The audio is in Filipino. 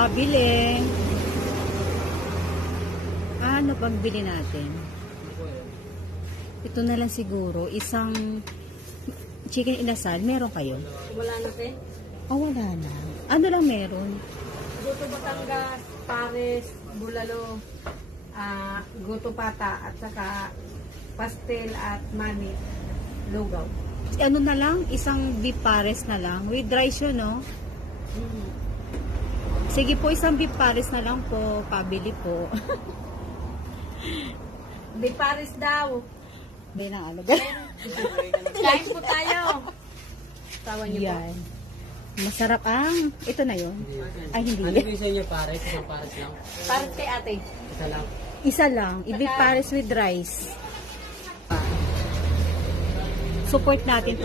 pabili. Ano bang bili natin? Ito na lang siguro. Isang chicken inasal. Meron kayo? Wala na, te. Oh, wala na. Ano lang meron? Goto Batangas, Pares, Bulalo, Goto Pata, at saka pastel at mani, lugaw. Ano na lang? Isang beef pares na lang. With rice yun, no? Sige po, isang beef pares na lang po. Pabili po. Di Pares daw. Hindi na ano. Kain po tayo. Tawa niyo po. Yan. Masarap ang... Ito na yun. Ay, hindi. Ano yung sa inyo pares? Isang pares lang? Pares kay ate. Isa lang? Isa lang. I-beef pares with rice. Support natin to.